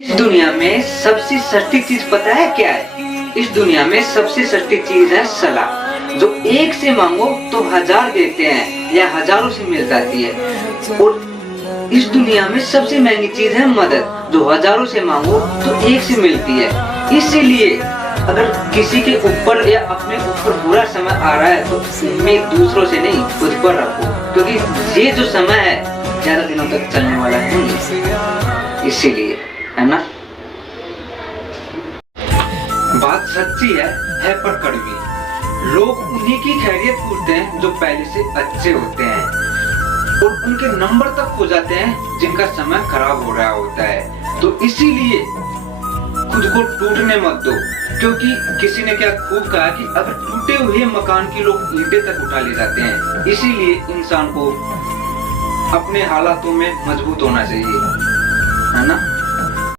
इस दुनिया में सबसे सस्ती चीज पता है क्या है? इस दुनिया में सबसे सस्ती चीज है सलाह, जो एक से मांगो तो 1000 देते हैं या हजारों से मिल जाती है। और इस दुनिया में सबसे महंगी चीज है मदद, जो हजारों से मांगो तो एक से मिलती है। इसीलिए अगर किसी के ऊपर या अपने ऊपर बुरा समय आ रहा है तो उम्मीद दूसरों से नहीं खुद पर रखो, क्योंकि ये जो समय है ज्यादा दिनों तक चलने वाला नहीं। इसीलिए है ना, बात सच्ची है पर कड़वी। लोग उन्हीं की खैरियत पूछते हैं जो पहले से अच्छे होते हैं, और उनके नंबर तक खो जाते हैं जिनका समय खराब हो रहा होता है। तो इसीलिए खुद को टूटने मत दो, क्योंकि किसी ने क्या खूब कहा कि अगर टूटे हुए मकान की लोग ईंटें तक उठा ले जाते हैं। इसीलिए इंसान को अपने हालातों में मजबूत होना चाहिए, है ना।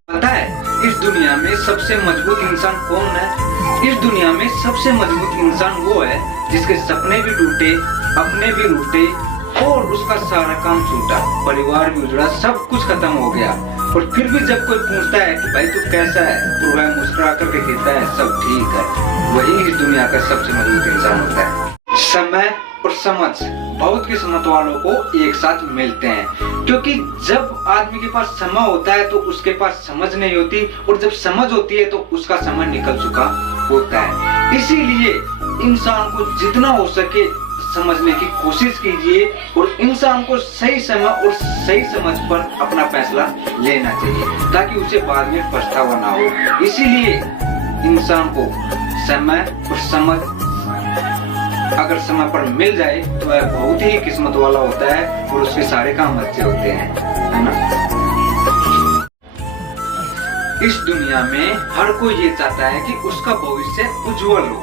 पता है इस दुनिया में सबसे मजबूत इंसान कौन है? इस दुनिया में सबसे मजबूत इंसान वो है जिसके सपने भी टूटे, अपने भी टूटे और उसका सारा काम छूटा, परिवार भी उजड़ा, सब कुछ खत्म हो गया, और फिर भी जब कोई पूछता है कि भाई तू कैसा है, तो वह मुस्कुरा करके कहता है सब ठीक है। वही इस दुनिया का सबसे मजबूत इंसान होता है। समय और समझ बहुत किस्मत वालों को एक साथ मिलते हैं, क्योंकि जब आदमी के पास समय होता है तो उसके पास समझ नहीं होती, और जब समझ होती है तो उसका समय निकल चुका होता है। इसीलिए इंसान को जितना हो सके समझने की कोशिश कीजिए, और इंसान को सही समय और सही समझ पर अपना फैसला लेना चाहिए, ताकि उसे बाद में पछतावा ना हो। इसीलिए इंसान को समय और समझ अगर समय पर मिल जाए तो वह बहुत ही किस्मत वाला होता है, और उसके सारे काम अच्छे होते हैं, है ना। इस दुनिया में हर कोई ये चाहता है कि उसका भविष्य उज्जवल हो,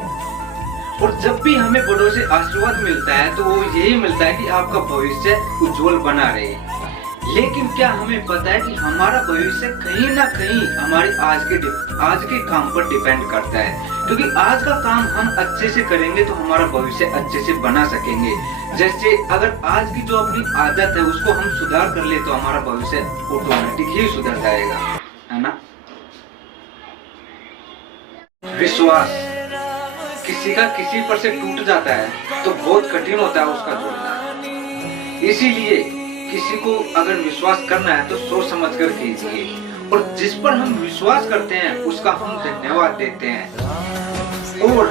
और जब भी हमें बड़ों से आशीर्वाद मिलता है तो वो यही मिलता है कि आपका भविष्य उज्जवल बना रहे। लेकिन क्या हमें पता है कि हमारा भविष्य कहीं ना कहीं हमारे आज के काम पर डिपेंड करता है, क्योंकि आज का काम हम अच्छे से करेंगे तो हमारा भविष्य अच्छे से बना सकेंगे। जैसे अगर आज की जो अपनी आदत है उसको हम सुधार कर ले तो हमारा भविष्य ऑटोमेटिक ही सुधर जाएगा, है ना। विश्वास किसी का किसी पर से टूट जाता है तो बहुत कठिन होता है उसका जोड़ना। इसीलिए किसी को अगर विश्वास करना है तो सोच समझ कर कीजिए, और जिस पर हम विश्वास करते हैं उसका हम धन्यवाद देते हैं, और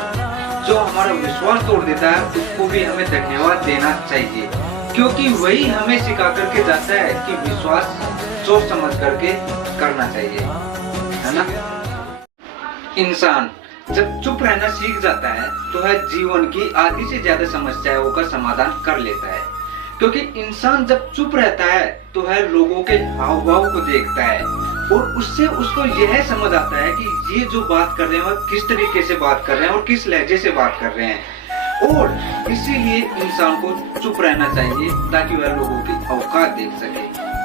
जो हमारा विश्वास तोड़ देता है उसको भी हमें धन्यवाद देना चाहिए, क्योंकि वही हमें सिखा करके जाता है कि विश्वास सोच समझ करके करना चाहिए, है ना। इंसान जब चुप रहना सीख जाता है तो वह जीवन की आधी से ज्यादा समस्याओं का समाधान कर लेता है, क्योंकि इंसान जब चुप रहता है तो वह लोगों के हाव भाव को देखता है, और उससे उसको यह समझ आता है कि ये जो बात कर रहे हैं वह किस तरीके से बात कर रहे हैं और किस लहजे से बात कर रहे हैं। और इसीलिए इंसान को चुप रहना चाहिए ताकि वह लोगों की औकात देख सके।